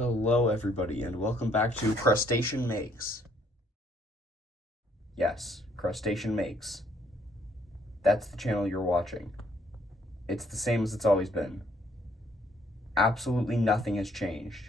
Hello everybody and welcome back to Crustacean Makes. Yes, Crustacean Makes. That's the channel you're watching. It's the same as it's always been. Absolutely nothing has changed.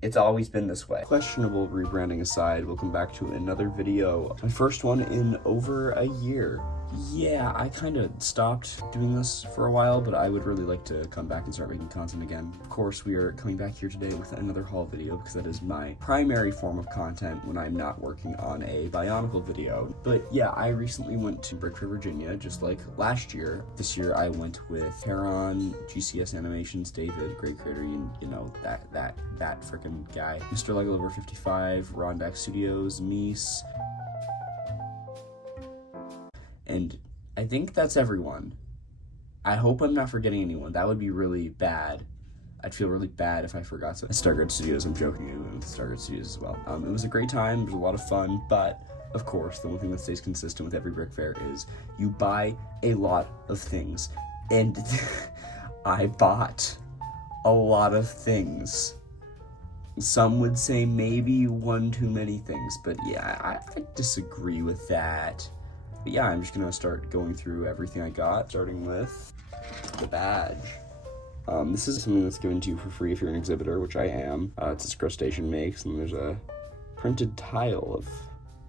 It's always been this way. Questionable rebranding aside, welcome back to another video. My first one in over a year. Yeah, I kind of stopped doing this for a while, but I would really like to come back and start making content again. Of course, we are coming back here today with another haul video because that is my primary form of content when I'm not working on a Bionicle video. But yeah, I recently went to Brickfair, Virginia, just like last year. This year I went with Heron, GCS Animations, David, great creator, you know, that freaking guy, Mr. Lego Lover 55, Rondak Studios, Mies, and I think that's everyone. I hope I'm not forgetting anyone. That would be really bad. I'd feel really bad if I forgot to. Stargard Studios, I'm joking, you with Stargard Studios as well. It was a great time, it was a lot of fun, but of course, the one thing that stays consistent with every Brick Fair is you buy a lot of things. And I bought a lot of things. Some would say maybe one too many things, but yeah, I disagree with that. But yeah, I'm just gonna start going through everything I got, starting with the badge. This is something that's given to you for free if you're an exhibitor, which I am. It's this Crustacean Makes, and there's a printed tile of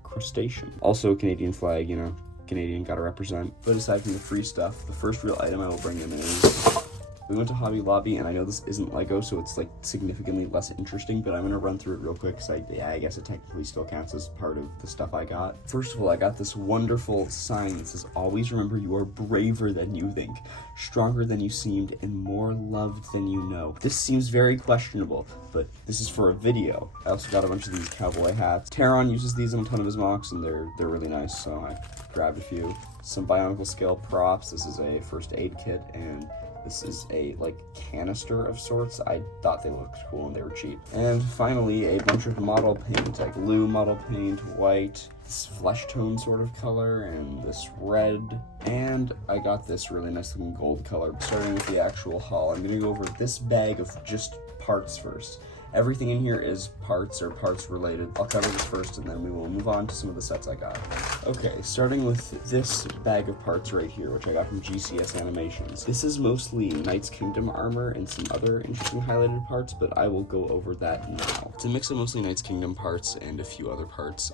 crustacean. Also a Canadian flag, you know, Canadian gotta represent. But aside from the free stuff, the first real item I will bring in is, we went to Hobby Lobby, and I know this isn't Lego, so it's like significantly less interesting, but I'm gonna run through it real quick, because I guess it technically still counts as part of the stuff I got. First of all, I got this wonderful sign that says, "Always remember you are braver than you think, stronger than you seemed, and more loved than you know." This seems very questionable, but this is for a video. I also got a bunch of these cowboy hats. Taron uses these in a ton of his mocks, and they're really nice, so I grabbed a few. Some Bionicle scale props. This is a first aid kit, and this is a, like, canister of sorts. I thought they looked cool and they were cheap. And finally, a bunch of model paint, like blue model paint, white, this flesh tone sort of color, and this red. And I got this really nice looking gold color. Starting with the actual haul, I'm gonna go over this bag of just parts first. Everything in here is parts or parts related. I'll cover this first and then we will move on to some of the sets I got. Okay, starting with this bag of parts right here, which I got from GCS Animations. This is mostly Knight's Kingdom armor and some other interesting highlighted parts, but I will go over that now. It's a mix of mostly Knight's Kingdom parts and a few other parts.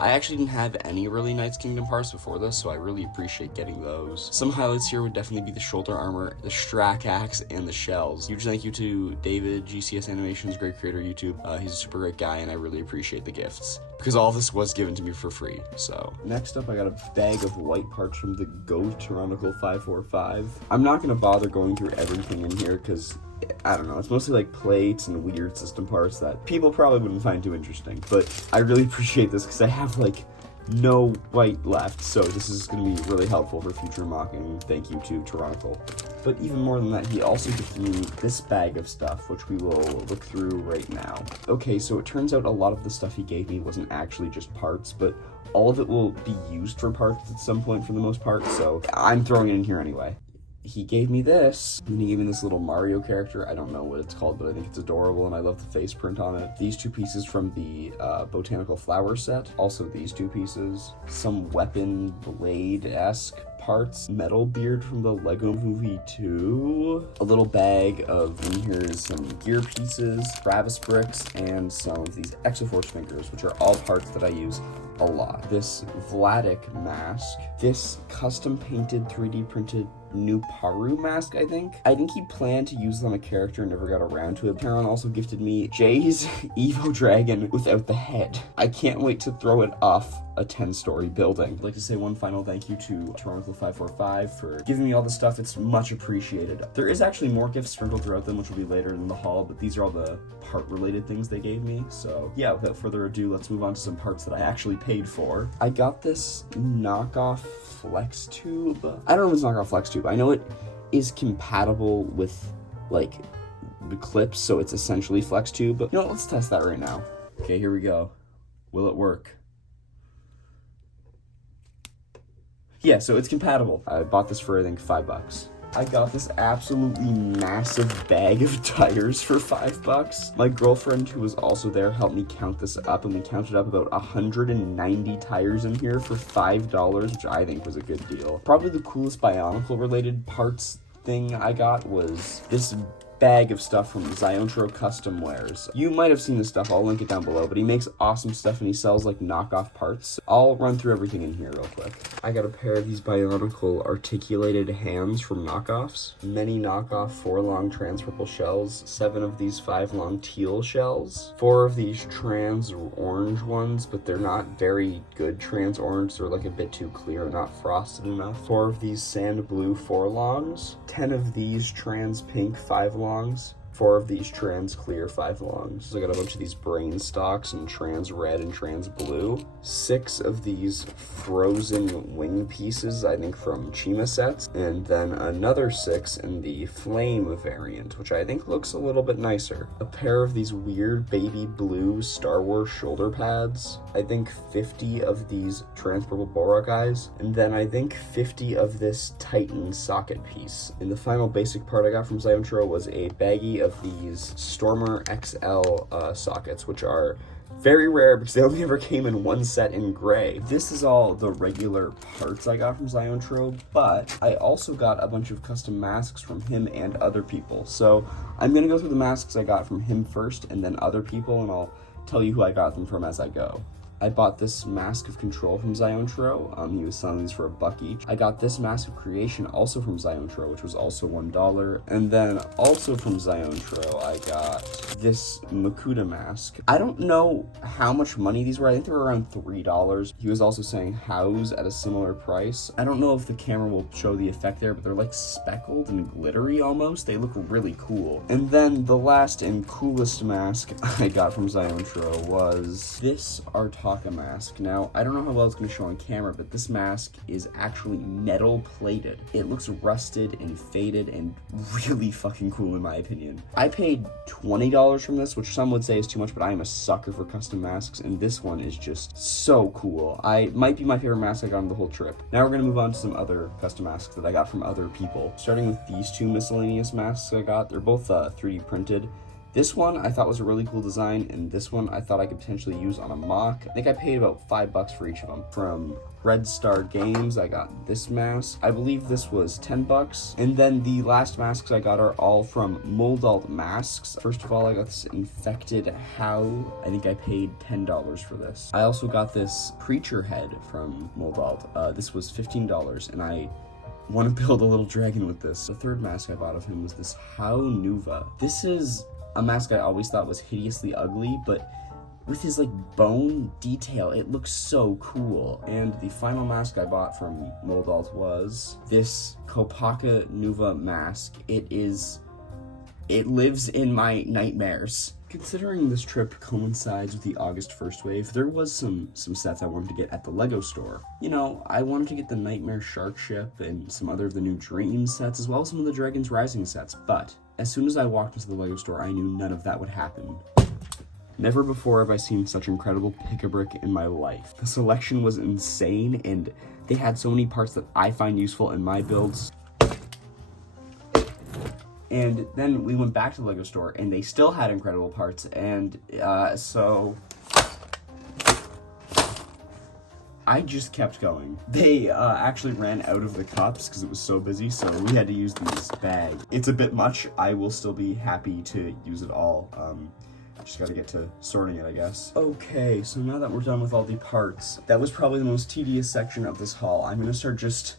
I actually didn't have any really Knight's Kingdom parts before this, so I really appreciate getting those. Some highlights here would definitely be the shoulder armor, the Strack axe, and the shells. Huge thank you to David, GCS Animations, great creator, YouTube. He's a super great guy, and I really appreciate the gifts, because all of this was given to me for free, so. Next up, I got a bag of white parts from the Go Tyrannical 545. I'm not gonna bother going through everything in here, because I don't know, it's mostly like plates and weird system parts that people probably wouldn't find too interesting, but I really appreciate this because I have like no white left, so this is going to be really helpful for future mocking. Thank you to Tyrannical. But even more than that, he also gifted me this bag of stuff, which we will look through right now. Okay, so it turns out a lot of the stuff he gave me wasn't actually just parts, but all of it will be used for parts at some point for the most part, so I'm throwing it in here anyway. He gave me this, and he gave me this little Mario character. I don't know what it's called, but I think it's adorable, and I love the face print on it. These two pieces from the Botanical Flower set. Also these two pieces. Some weapon blade-esque parts. Metal Beard from the Lego Movie 2. A little bag of, in here is some gear pieces, Travis bricks, and some of these Exoforce fingers, which are all parts that I use a lot. This Vladik mask. This custom painted 3D printed Nuparu mask, I think. I think he planned to use it on a character and never got around to it. Taron also gifted me Jay's Evo Dragon without the head. I can't wait to throw it off a 10-story building. I'd like to say one final thank you to Tyrannical 545 for giving me all the stuff. It's much appreciated. There is actually more gifts sprinkled throughout them, which will be later in the haul, but these are all the part-related things they gave me. So yeah, without further ado, let's move on to some parts that I actually paid for. I got this knockoff flex tube. I don't know if it's knockoff flex tube. I know it is compatible with like the clips, so it's essentially flex tube. But you know what, let's test that right now. Okay, here we go. Will it work? Yeah, so it's compatible. I bought this for I think $5. I got this absolutely massive bag of tires for $5. My girlfriend, who was also there, helped me count this up, and we counted up about 190 tires in here for $5, which I think was a good deal. Probably the coolest Bionicle related parts thing I got was this bag of stuff from Ziontro Custom Wares. You might have seen this stuff, I'll link it down below, but he makes awesome stuff and he sells like knockoff parts. I'll run through everything in here real quick. I got a pair of these Bionicle articulated hands from knockoffs, many knockoff 4 long trans purple shells, 7 of these 5 long teal shells, 4 of these trans orange ones, but they're not very good trans orange, they're like a bit too clear, not frosted enough, 4 of these sand blue 4 longs, 10 of these trans pink 5 longs, 4 of these trans clear 5 longs. So I got a bunch of these brain stalks and trans red and trans blue. 6 of these frozen wing pieces, I think from Chima sets. And then another 6 in the flame variant, which I think looks a little bit nicer. A pair of these weird baby blue Star Wars shoulder pads. I think 50 of these trans purple Borak eyes. And then I think 50 of this Titan socket piece. And the final basic part I got from Ziontro was a baggie of these Stormer XL sockets, which are very rare because they only ever came in one set in gray. This is all the regular parts I got from Ziontro, but I also got a bunch of custom masks from him and other people. So I'm gonna go through the masks I got from him first and then other people, and I'll tell you who I got them from as I go. I bought this Mask of Control from Ziontro. He was selling these for $1 each. I got this Mask of Creation also from Ziontro, which was also $1. And then also from Ziontro, I got this Makuta mask. I don't know how much money these were. I think they were around $3. He was also saying house at a similar price. I don't know if the camera will show the effect there, but they're like speckled and glittery almost. They look really cool. And then the last and coolest mask I got from Ziontro was this Artaka mask. Now, I don't know how well it's going to show on camera, but this mask is actually metal plated. It looks rusted and faded and really fucking cool in my opinion. I paid $20 from this, which some would say is too much, but I am a sucker for custom masks, and this one is just so cool. I might be my favorite mask I got on the whole trip. Now we're going to move on to some other custom masks that I got from other people. Starting with these 2 miscellaneous masks I got. They're both 3D printed. This one I thought was a really cool design, and this one I thought I could potentially use on a mock. I think I paid about $5 for each of them. From Red Star Games, I got this mask. I believe this was $10. And then the last masks I got are all from Moldalt Masks. First of all, I got this Infected How. I think I paid $10 for this. I also got this Preacher Head from Moldalt. This was $15, and I want to build a little dragon with this. The third mask I bought of him was this How Nuva. This is a mask I always thought was hideously ugly, but with his like bone detail, it looks so cool. And the final mask I bought from Moldalt was this Kopaka Nuva mask. It lives in my nightmares. Considering this trip coincides with the August 1st wave, there was some sets I wanted to get at the LEGO store. You know, I wanted to get the Nightmare Shark Ship and some other of the new Dream sets, as well as some of the Dragon's Rising sets, but as soon as I walked into the LEGO store, I knew none of that would happen. Never before have I seen such incredible pick-a-brick in my life. The selection was insane, and they had so many parts that I find useful in my builds. And then we went back to the LEGO store, and they still had incredible parts, and so I just kept going. They actually ran out of the cups because it was so busy, so we had to use these bags. It's a bit much. I will still be happy to use it all. Just gotta get to sorting it, I guess. Okay, so now that we're done with all the parts, that was probably the most tedious section of this haul. I'm gonna start just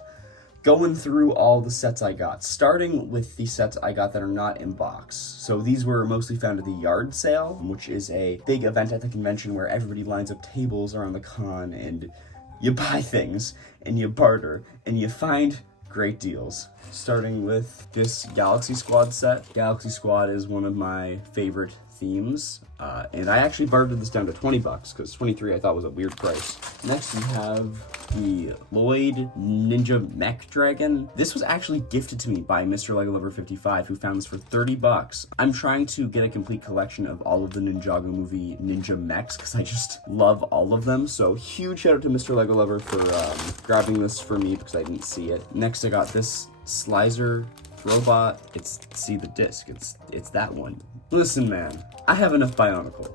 going through all the sets I got, starting with the sets I got that are not in box. So these were mostly found at the yard sale, which is a big event at the convention where everybody lines up tables around the con and you buy things and you barter and you find great deals. Starting with this Galaxy Squad set. Galaxy Squad is one of my favorite themes, and I actually bartered this down to $20 because $23 I thought was a weird price. Next we have the Lloyd Ninja Mech Dragon. This was actually gifted to me by Mr. Lego Lover 55, who found this for $30. I'm trying to get a complete collection of all of the Ninjago movie Ninja Mechs because I just love all of them. So huge shout out to Mr. Lego Lover for grabbing this for me because I didn't see it. Next I got this Slizer robot. See the disc. It's that one. Listen, man, I have enough Bionicle,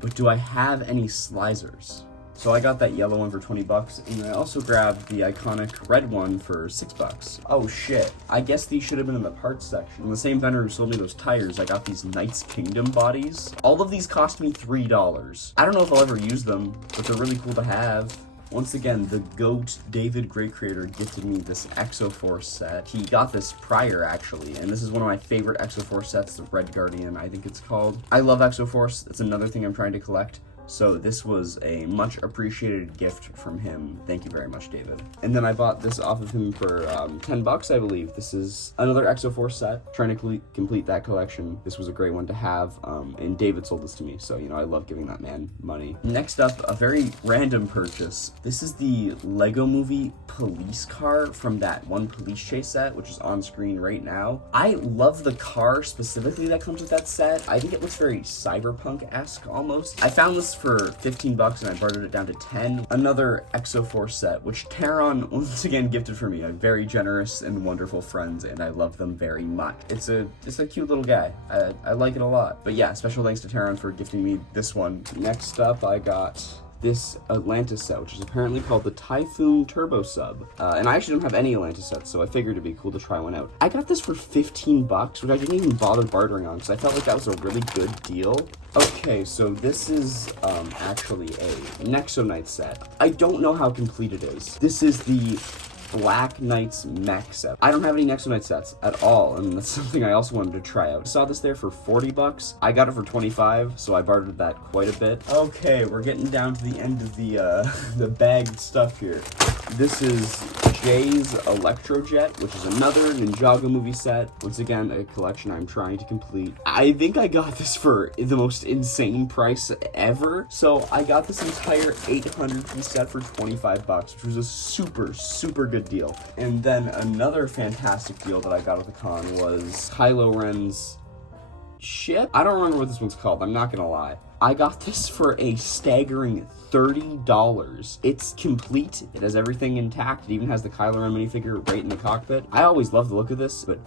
but do I have any Slizers? So I got that yellow one for 20 bucks, and I also grabbed the iconic red one for 6 bucks. Oh shit, I guess these should have been in the parts section. From the same vendor who sold me those tires, I got these Knights Kingdom bodies. All of these cost me $3. I don't know if I'll ever use them, but they're really cool to have. Once again, the GOAT David Great Creator gifted me this Exoforce set. He got this prior, actually, and this is one of my favorite Exoforce sets, the Red Guardian, I think it's called. I love Exoforce. It's another thing I'm trying to collect. So this was a much appreciated gift from him. Thank you very much, David. And then I bought this off of him for 10 bucks, I believe. This is another Exoforce set. Trying to complete that collection. This was a great one to have, and David sold this to me, so, you know, I love giving that man money. Next up, a very random purchase. This is the Lego Movie police car from that one police chase set, which is on screen right now. I love the car specifically that comes with that set. I think it looks very cyberpunk-esque almost. I found this for 15 bucks and I bartered it down to 10. Another Exoforce set, which Taron once again gifted for me. I'm very generous and wonderful friends, and I love them very much. It's a cute little guy. I like it a lot. But yeah, special thanks to Taron for gifting me this one. Next up, I got this Atlantis set, which is apparently called the Typhoon Turbo Sub. And I actually don't have any Atlantis sets, so I figured it'd be cool to try one out. I got this for 15 bucks, which I didn't even bother bartering on, because I felt like that was a really good deal. Okay, so this is actually a Nexo Knight set. I don't know how complete it is. This is the Black Knights mech set. I don't have any Nexo Knight sets at all, and that's something I also wanted to try out. I saw this there for 40 bucks. I got it for 25, so I bartered that quite a bit. Okay, we're getting down to the end of the the bagged stuff here. This is Jay's Electrojet, which is another Ninjago movie set. Once again, a collection I'm trying to complete. I think I got this for the most insane price ever. So I got this entire 800-piece set for 25 bucks, which was a super, super good deal. And then another fantastic deal that I got at the con was Kylo Ren's ship. I don't remember what this one's called, I'm not gonna lie. I got this for a staggering $30. It's complete. It has everything intact. It even has the Kylo Ren minifigure right in the cockpit. I always love the look of this, but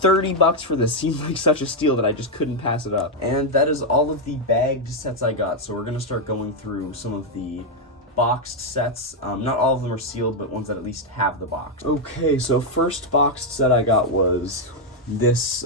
30 bucks for this seemed like such a steal that I just couldn't pass it up. And that is all of the bagged sets I got. So we're gonna start going through some of the boxed sets. Not all of them are sealed, but ones that at least have the box. Okay, so first boxed set I got was this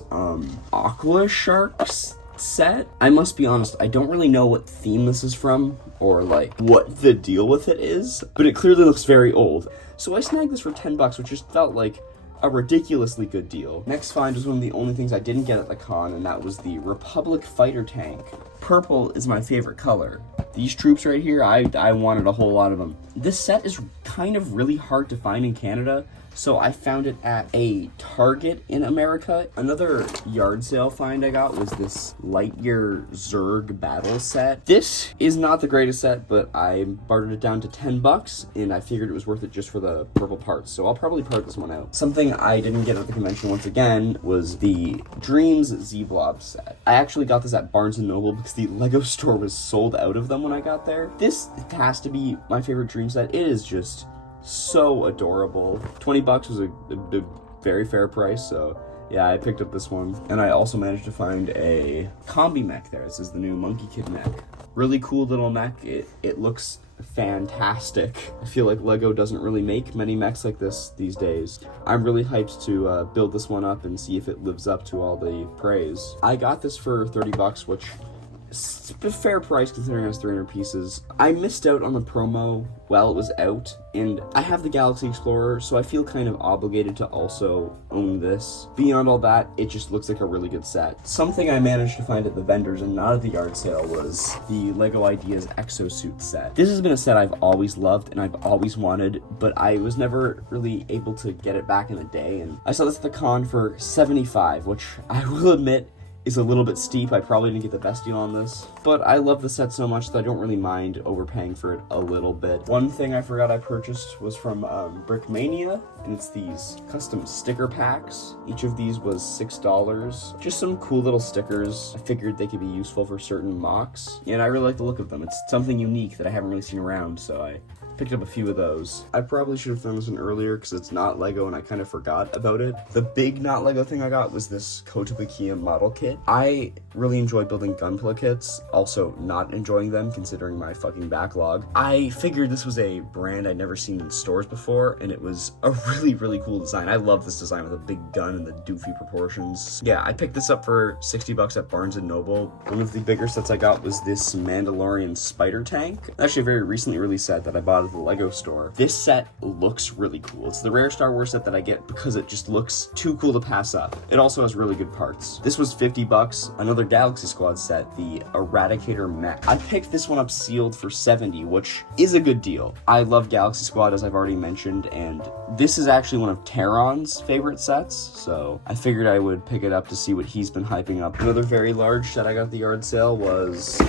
Aqua Sharks set. I must be honest, I don't really know what theme this is from or like what the deal with it is, but it clearly looks very old. So I snagged this for 10 bucks, which just felt like a ridiculously good deal. Next find was one of the only things I didn't get at the con, and that was the Republic fighter tank. Purple is my favorite color. These troops right here, I wanted a whole lot of them. This set is kind of really hard to find in Canada, so I found it at a Target in America. Another yard sale find I got was this Lightyear Zurg battle set. This is not the greatest set, but I bartered it down to 10 bucks, and I figured it was worth it just for the purple parts, so I'll probably part this one out. Something I didn't get at the convention once again was the Dreams Z-Blob set. I actually got this at Barnes & Noble because the Lego store was sold out of them when I got there. This has to be my favorite Dream set. It is just so adorable. 20 bucks was a very fair price, so yeah, I picked up this one. And I also managed to find a combi mech there. This is the new Monkey Kid mech. Really cool little mech. It looks fantastic. I feel like Lego doesn't really make many mechs like this these days. I'm really hyped to build this one up and see if it lives up to all the praise. I got this for 30 bucks, which is a fair price considering it has 300 pieces. I missed out on the promo while it was out, and I have the Galaxy Explorer, so I feel kind of obligated to also own this. Beyond all that, it just looks like a really good set. Something I managed to find at the vendors and not at the yard sale was the LEGO Ideas Exosuit set. This has been a set I've always loved and I've always wanted, but I was never really able to get it back in the day, and I saw this at the con for $75, which I will admit is a little bit steep. I probably didn't get the best deal on this, but I love the set so much that I don't really mind overpaying for it a little bit. One thing I forgot I purchased was from Brickmania, and it's these custom sticker packs. Each of these was $6. Just some cool little stickers. I figured they could be useful for certain mocks, and I really like the look of them. It's something unique that I haven't really seen around, so Picked up a few of those. I probably should have found this one earlier because it's not Lego and I kind of forgot about it. The big not Lego thing I got was this Kotobukiya model kit. I really enjoy building Gunpla kits, also not enjoying them considering my fucking backlog. I figured this was a brand I'd never seen in stores before, and it was a really, really cool design. I love this design with a big gun and the doofy proportions. Yeah, I picked this up for 60 bucks at Barnes & Noble. One of the bigger sets I got was this Mandalorian spider tank. Actually a very recently released set that I bought at the Lego store. This set looks really cool. It's the rare Star Wars set that I get because it just looks too cool to pass up. It also has really good parts. This was 50 bucks. Another Galaxy Squad set, the Eradicator Mech. I picked this one up sealed for 70, which is a good deal. I love Galaxy Squad, as I've already mentioned, and this is actually one of Terron's favorite sets, so I figured I would pick it up to see what he's been hyping up. Another very large set I got at the yard sale was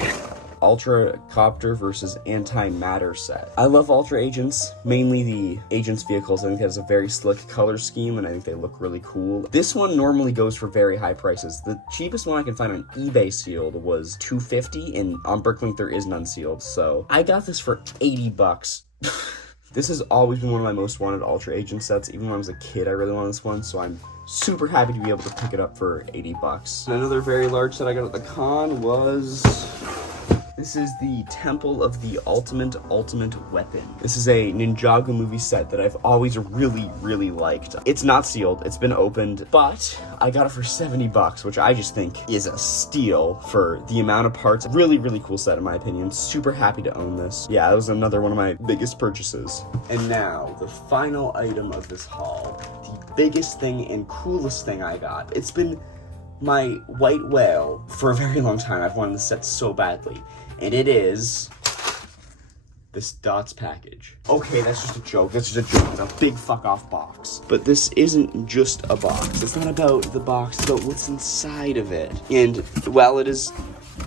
Ultra Copter versus Antimatter set. I love Ultra Agents, mainly the Agents vehicles. I think it has a very slick color scheme and I think they look really cool. This one normally goes for very high prices. The cheapest one I can find on eBay sealed was $250, and on Bricklink there is none sealed, so I got this for 80 bucks. This has always been one of my most wanted Ultra Agent sets. Even when I was a kid, I really wanted this one, so I'm super happy to be able to pick it up for 80 bucks. And another very large set I got at the con was... this is the Temple of the Ultimate Weapon. This is a Ninjago movie set that I've always really, really liked. It's not sealed, it's been opened, but I got it for 70 bucks, which I just think is a steal for the amount of parts. Really, really cool set in my opinion. Super happy to own this. Yeah, that was another one of my biggest purchases. And now, the final item of this haul. The biggest thing and coolest thing I got. It's been my white whale for a very long time. I've wanted this set so badly. And it is this Dots package. Okay, that's just a joke. That's just a joke. It's a big fuck off box. But this isn't just a box. It's not about the box, it's about what's inside of it. And while it is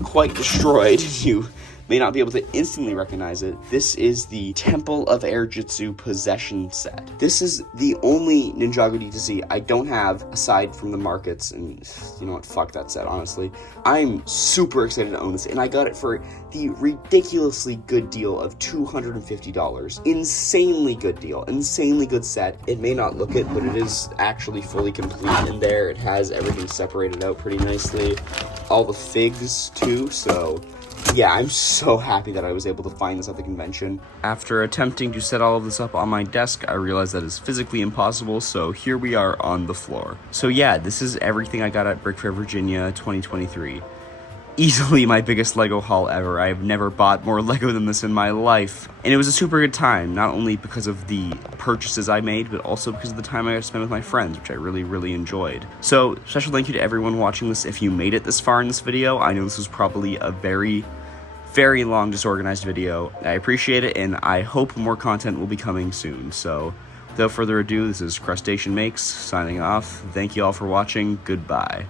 quite destroyed, you may not be able to instantly recognize it. This is the Temple of Air Jitsu Possession set. This is the only Ninjago D2C I don't have aside from the markets, and you know what, fuck that set, honestly. I'm super excited to own this, and I got it for the ridiculously good deal of $250. Insanely good deal, insanely good set. It may not look it, but it is actually fully complete in there. It has everything separated out pretty nicely. All the figs too, so yeah, I'm so happy that I was able to find this at the convention. After attempting to set all of this up on my desk, I realized that is physically impossible, so here we are on the floor. So yeah, this is everything I got at Brick Fair Virginia 2023. Easily my biggest Lego haul ever. I have never bought more Lego than this in my life. And it was a super good time, not only because of the purchases I made, but also because of the time I got to spend with my friends, which I really, really enjoyed. So, special thank you to everyone watching this if you made it this far in this video. I know this was probably a very, very long, disorganized video. I appreciate it, and I hope more content will be coming soon. So, without further ado, this is Crustacean Makes, signing off. Thank you all for watching. Goodbye.